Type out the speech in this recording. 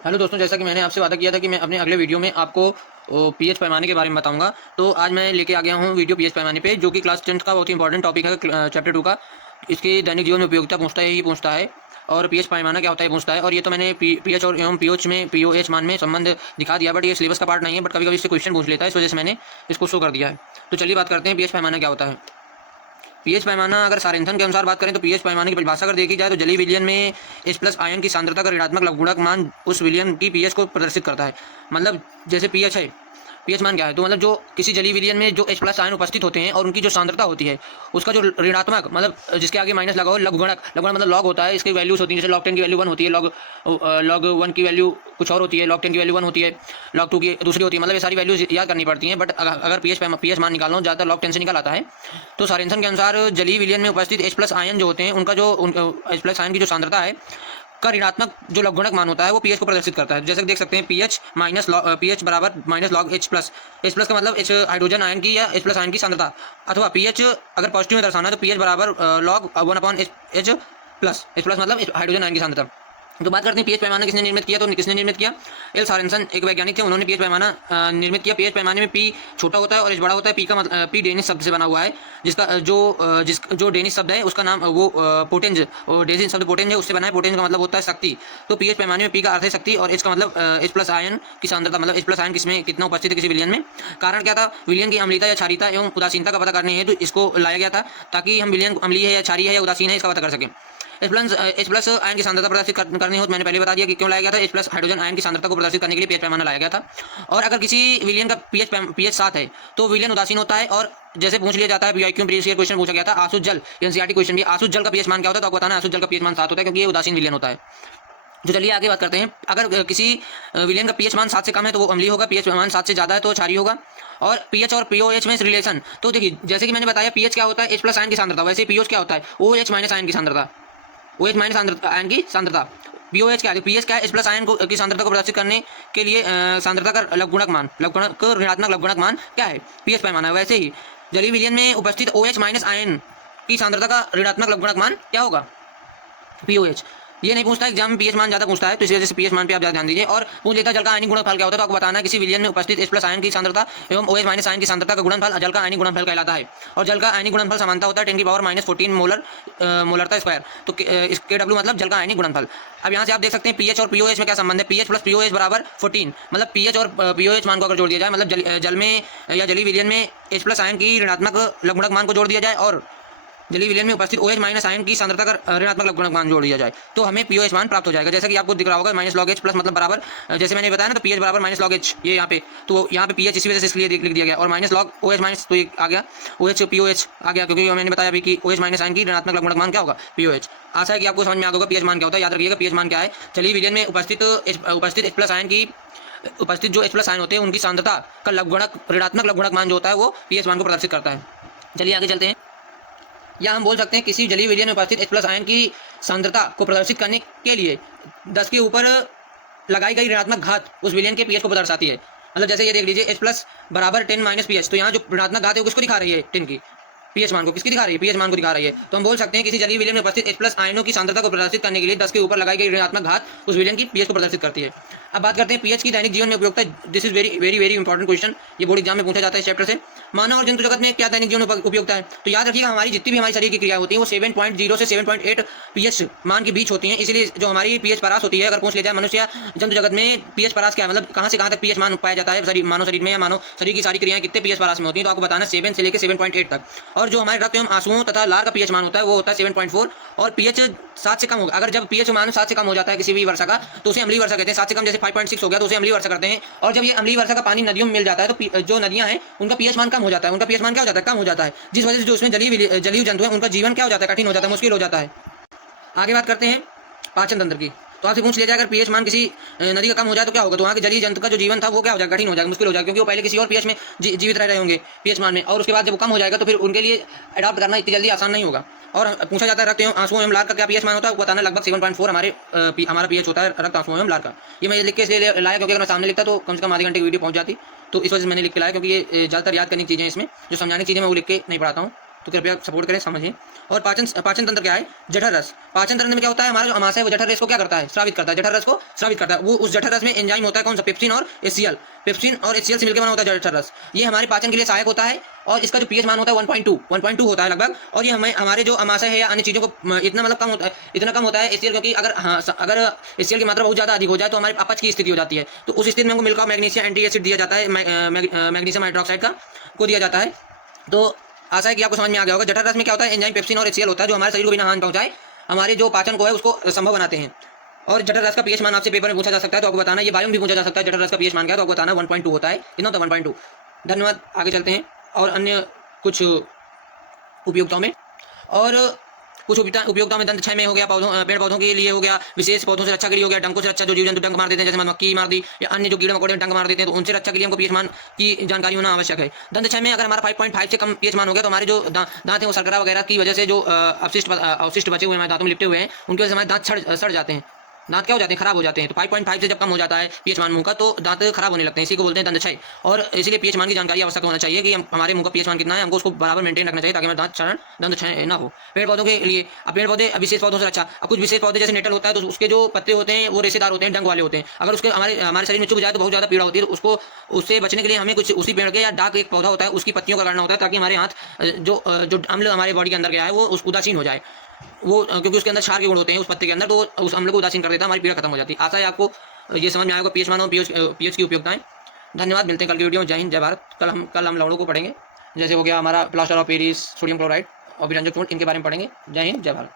Hello दोस्तों, जैसा कि मैंने आपसे वादा किया था कि मैं अपने अगले वीडियो में आपको पीएच पैमाने के बारे में बताऊंगा। तो आज मैं लेके आ गया हूं वीडियो पीएच पैमाने पे, जो कि क्लास 10th का बहुत ही इंपॉर्टेंट टॉपिक है, चैप्टर 2 का। इसके दैनिक जीवन में उपयोगिता पूछता है और पीएच पैमाना क्या होता है पूछता है। और ये तो मैंने पीएच और एवं पीओएच मान में संबंध दिखा दिया, बट ये सिलेबस का पार्ट नहीं है। बट कभी कभी इससे क्वेश्चन पूछ लेता है, इस वजह से मैंने इसको शो कर दिया है। तो चलिए बात करते हैं पीएच पैमाना क्या होता है। पीएच पैमाना, अगर सारेंथन के अनुसार बात करें तो पीएच पैमाने की परिभाषा अगर देखी जाए तो जलीय विलयन में H+ आयन की सांद्रता का ऋणात्मक लघुगणक मान उस विलयन की पीएच को प्रदर्शित करता है। मतलब जैसे पीएच है, पीएच मान क्या है, तो मतलब जो किसी जलीय विलयन में जो H+ आयन उपस्थित होते हैं और उनकी जो सांद्रता होती है उसका जो ऋणात्मक, मतलब जिसके आगे माइनस लगा हो, लघुगणक, लघुगणक मतलब लॉग होता है, इसकी वैल्यूज होती है। जैसे log 10 की वैल्यू 1 होती है, log 1 की वैल्यू कुछ और होती है, log 10 की वैल्यू 1 होती है, log 2 की दूसरी होती है। मतलब ये सारी वैल्यूज याद करनी पड़ती हैं। बट अगर पीएच मान निकालना हो, ज़्यादातर log 10 से निकल आता है। तो सारेंथन के अनुसार जलीय विलयन में उपस्थित H+ आयन जो होते हैं उनका जो H+ आयन की जो सांद्रता है का ऋणात्मक जो लघुगणक मान होता है वो पीएच को प्रदर्शित करता है। जैसे कि देख सकते हैं, पीएच बराबर माइनस लॉग H+ का मतलब H हाइड्रोजन आयन की या H+ आयन की सांद्रता, अथवा पीएच अगर पॉजिटिव में दर्शाना है तो पीएच बराबर लॉग 1/H+, H+ मतलब हाइड्रोजन आयन की सांद्रता। तो बात करते हैं पीएच पैमाना किसने निर्मित किया। तो किसने निर्मित किया? एल सारेंसन एक वैज्ञानिक थे, उन्होंने पीएच पैमाना निर्मित किया। पीएच पैमाने में पी छोटा होता है और एच बड़ा होता है। पी का मतलब पी डेनिश शब्द से बना हुआ है, जिसका जो डेनिश शब्द है उसका नाम वो पोटेंज, डेनिश शब्द पोटेंज है, उससे बना है। पोटेंज का मतलब होता है शक्ति। तो पीएच पैमाने में पी का अर्थ है शक्ति और एच का मतलब H+ आयन की सांद्रता, मतलब H+ आयन किसमें कितना उपस्थित है किसी विलयन में। कारण क्या था? विलयन की अम्लीयता या क्षारीयता एवं उदासीनता का पता करने हेतु इसको लाया गया था, ताकि हम विलयन अम्लीय है या क्षारीय है या उदासीन है इसका पता कर सकें। H+ आयन की सांद्रता प्रदर्शित करनी हो तो मैंने पहले बता दिया कि क्यों लाया गया था। H+ हाइड्रोजन आयन की सांद्रता को प्रदर्शित करने के लिए पीएच पैमाना लाया गया था। और अगर किसी विलयन का पीएच 7 है तो विलयन उदासीन होता है। और जैसे पूछ लिया जाता है, पीआईक्यू प्रीवियस ईयर क्वेश्चन पूछा गया था, आसुत जल एनसीईआरटी क्वेश्चन भी, आसुत जल का पीएच मान क्या होता है तो आपको बताना है। आसुत जल का पीएच मान 7 होता है, क्योंकि ये उदासीन विलयन होता है। तो चलिए आगे बात करते हैं। अगर किसी विलयन का पीएच मान 7 से कम है तो वो अम्लीय होगा, पीएच मान 7 से ज़्यादा है तो क्षारीय होगा। और पीएच और पीओएच में रिलेशन, तो देखिए जैसे कि मैंने बताया पीएच क्या होता है, H+ आयन की सांद्रता, वैसे पीओएच क्या होता है, OH- आयन की सांद्रता, OH- आयन की सांद्रता। पीओएच क्या है? पीएच क्या है? H+ आयन की सांद्रता को प्रदर्शित करने के लिए सांद्रता का लघुगणक मान, ऋणात्मक लघुगणक मान क्या है? पीएच पैमाना। वैसे ही जलीय विलयन में उपस्थित OH- आयन की सांद्रता का ऋणात्मक लघुगणक मान क्या होगा? पीओएच। ये नहीं पूछता एग्जाम में, पीएच मान ज्यादा पूछता है, तो इस वजह से पीएच मान पे आप ज्यादा ध्यान दीजिए। और पूछ लेता जल का आयनिक गुणनफल क्या होता है, तो आपको बताना है किसी विलयन में उपस्थित H+ आयन की सांद्रता एवं OH- आयन की सांद्रता का गुणनफल जल का आयनिक गुणनफल कहलाता है। और जल का आयनिक गुणनफल समानता होता है 10⁻⁻14 मोलरता स्क्वायर। तो KW मतलब जल का आयनिक गुणनफल। अब यहाँ से आप देख सकते हैं पीएच और पीओएच में क्या संबंध है। पीएच प्लस पीओएच बराबर 14, मतलब पीएच और पीओएच मान को अगर जोड़ दिया जाए, मतलब जल में या जलीय विलयन में H+ आयन की ऋणात्मक लघुगणक मान को जोड़ दिया जाए और जलीय विलयन में उपस्थित OH- आयन की सांद्रता का ऋणात्मक लघुगणक मान जोड़ दिया जाए, तो हमें पीओएच मान प्राप्त हो जाएगा। जैसा कि आपको दिख रहा होगा माइनस लॉग H+ मतलब बराबर, जैसे मैंने बताया ना, तो पीएच बराबर माइनस लॉग H, ये यहाँ पे, तो यहाँ पे पीएच इसी वजह से इसलिए लिख दिया गया। और माइनस लॉग OH माइनस, तो ये आ गया OH पीओएच आ गया, क्योंकि मैंने बताया अभी कि OH- आयन की ऋणात्मक लघुगणक मान क्या होगा? पीओएच। आशा है कि आपको समझ में आ गया पीएच मान क्या होता है। याद रखिएगा पीएच मान क्या है। जलीय विलयन में उपस्थित H+ आयन की उपस्थित जो H+ आयन होते हैं उनकी सांद्रता का लघुगणक, ऋणात्मक लघुगणक मान जो होता है वो पीएच मान को प्रदर्शित करता है। चलिए आगे चलते हैं। या हम बोल सकते हैं किसी जलीय विलयन में उपस्थित H+ आयन की सांद्रता को प्रदर्शित करने के लिए 10 के ऊपर लगाई गई ऋणात्मक घात उस विलयन के पीएच को दर्शाती है। मतलब जैसे ये देख लीजिए H+ बराबर 10 माइनस पीएच, तो यहाँ जो ऋणात्मक घात है वो किसको दिखा रही है? 10 की। पीएच मान को किसकी दिखा रही है? पीएच मान को दिखा रही है। तो हम बोल सकते हैं किसी जलीय विलयन में उपस्थित H+ आयनों की सांद्रता को प्रदर्शित करने के लिए 10 के ऊपर लगाई गई ऋणात्मक घात उस विलयन की पीएच को प्रदर्शित करती है। अब बात करते हैं पीएच की दैनिक जीवन में उपयोगिता। This is very very very important question, ये बोर्ड एग्जाम में पूछा जाता है इस चैप्टर से। मानव और जंतु जगत में क्या दैनिक जीवन उपयोगिता है? तो याद रखिएगा हमारी जितनी भी हमारी शरीर की क्रिया होती है वो 7.0 से 7.8 पीएच मान के बीच होती हैं। इसलिए जो हमारी पीएच परास होती है, अगर पूछ लिया जाए मनुष्य या जंतु जगत में पीएच परास क्या है, मतलब कहाँ से कहाँ तक पीएच मान पाया जाता है मानव शरीर में, या मानव शरीर की सारी क्रियाएं कितने पीएच परास में होती हैं, तो आपको बताना 7 से लेकर 7.8 तक। और जो हमारे रक्त एवं आंसुओं तथा लार का पीएच मान होता है वो होता है 7.4। और पीएच 7 से कम होगा, अगर जब पीएच मान 7 से कम हो जाता है किसी भी वर्षा का तो उसे अम्लीय वर्षा कहते हैं। 7 से कम जैसे 5.6 हो गया तो उसे अम्लीय वर्षा करते हैं। और जब ये अम्लीय वर्षा का पानी नदियों में मिल जाता है तो जो नदियां हैं उनका पीएच मान कम हो जाता है, उनका पीएच मान क्या हो जाता है? कम हो जाता है, जिस वजह से जो उसमें जलीय जंतु है उनका जीवन क्या हो जाता है? कठिन हो जाता है, मुश्किल हो जाता है। आगे बात करते हैं पाचन तंत्र की। तो आपसे पूछ लिया जाए अगर पीएच मान किसी नदी का कम हो जाए तो क्या होगा, तो वहाँ के जलीय जंतु का जो जीवन था वो क्या हो जाएगा? कठिन हो जाएगा, मुश्किल हो जाएगा, क्योंकि वो पहले किसी और पीएच में जीवित रह रहे होंगे पीएच मान में, और उसके बाद जब वो कम हो जाएगा तो फिर उनके लिए अडॉप्ट करना इतनी जल्दी आसान नहीं होगा। और पूछा जाता है रक्त एवं आंसुओं एवं लार का क्या पीएच मान होता है, वो बताना लगभग 7.4 हमारा पीएच होता है रक्त आंसुओं एवं लार का। ये मैं लिख के इसलिए लाया क्योंकि अगर मैं सामने लिखता तो कम से कम आधे घंटे की वीडियो पहुंच जाती, तो इस वजह से मैंने लिख के लाया, क्योंकि ये ज़्यादातर याद करने की चीज़ें इसमें जो समझाने की चीज़ें मैं वो लिख के नहीं पढ़ाता हूँ, तो कृपया सपोर्ट करें, समझिए। और पाचन पाचन तंत्र क्या है? जठर रस। पाचन तंत्र में क्या होता है? हमारा जो अमाशय है वो जठर रस को क्या करता है? स्रावित करता है, जठर रस को स्रावित करता है। वो उस जठर रस में एंजाइम होता है कौन सा? पेप्सिन और एचसीएल। पेप्सिन और एचसीएल से मिलकर बना होता है जठर रस। ये हमारे पाचन के लिए सहायक होता है और इसका जो पीएच मान होता है 1.2 होता है लगभग। और ये हमारे जो अमाशय है या अन्य चीज़ों को इतना मतलब कम होता है, इतना कम होता है एचसीएल, क्योंकि अगर एचसीएल की मात्रा बहुत ज़्यादा अधिक हो जाए तो हमारे अपच की स्थिति हो जाती है। तो उस स्थिति में हमको milk of magnesium anti acid दिया जाता है, मैग्नीशियम हाइड्रोक्साइड का को दिया जाता है। तो आशा है कि आपको समझ में आ गया होगा। जठर रस में क्या होता है? एंजाइम पेप्सिन और एचसीएल होता है जो हमारे शरीर को बिना हानि पहुंचाए हमारे जो पाचन को है उसको संभव बनाते हैं। और जठर रस का पीएच मान आपसे पेपर में पूछा जा सकता है, तो आपको बताना, ये बायो में भी पूछा जा सकता है, जठर रस का पीएच मान क्या है, तो आपको बताना 1.2 होता है। कितना होता है? 1.2। धन्यवाद। आगे चलते हैं और अन्य कुछ उपयोगिताओं में। और कुछ उपयोगिताओं में दंत क्षय में हो गया, पेड़ पौधों के लिए हो गया, विशेष पौधों से रक्षा के लिए हो गया, डंकों से रक्षा, जो जीव जंतु डंक मार देते हैं जैसे मधुमक्खी मार दी या अन्य जो कीड़े मकोड़े डंक मार देते हैं, तो उनसे रक्षा के लिए हमको पीएच मान की जानकारी होना आवश्यक है। दंत क्षय में अगर हमारा 5.5 से कम पीएच मान हो गया तो हमारे जो दांत हैं वो शर्करा वगैरह की वजह से जो अवशिष्ट बचे हुए हमारे दांतों में लिपटे हुए हैं उनकी वजह से हमारे दांत सड़ जाते हैं, दांत क्या हो जाते हैं? खराब हो जाते हैं। तो 5.5 से जब कम हो जाता है पीएच मान मुंह का तो दांत खराब होने लगते हैं, इसी को बोलते हैं दंत क्षय। और इसीलिए पीएच मान की जानकारी आवश्यक होना चाहिए कि हमारे मुंह का पीएच मान कितना है, हमको उसको बराबर मेंटेन रखना चाहिए ताकि हमारे दांत क्षरण दंत क्षय ना हो। पेड़ पौधों के लिए, अब पेड़ पौधे विशेष पौधों से अच्छा, अब कुछ विशेष पौधे जैसे नेटल होता है तो उसके जो पत्ते होते हैं वो रेशेदार होते हैं, डंक वाले होते हैं। अगर उसके हमारे शरीर में चुभ जाए तो बहुत ज़्यादा पीड़ा होती है, तो उसको उससे बचने के लिए हमें कुछ उसी पेड़ के या डाक एक पौधा होता है उसकी पत्तियों का करना होता है ताकि हमारे हाथ जो अम्ल हमारे बॉडी के अंदर गया है वो उदासीन हो जाए, वो क्योंकि उसके अंदर क्षार के गुण होते हैं उस पत्ते के अंदर, तो उस अम्ल को उदासीन कर देता है, हमारी पीड़ा खत्म हो जाती है। आशा है आपको ये समझ में आएगा पीएच मान और पीएच की उपयोगिताएं। धन्यवाद। मिलते हैं कल की वीडियो में। जय हिंद, जय भारत। कल हम लवणों को पढ़ेंगे, जैसे हो गया हमारा plaster of Paris, sodium chloride और विरंजक चूर्ण, इनके बारे में पढ़ेंगे। जय हिंद, जय भारत।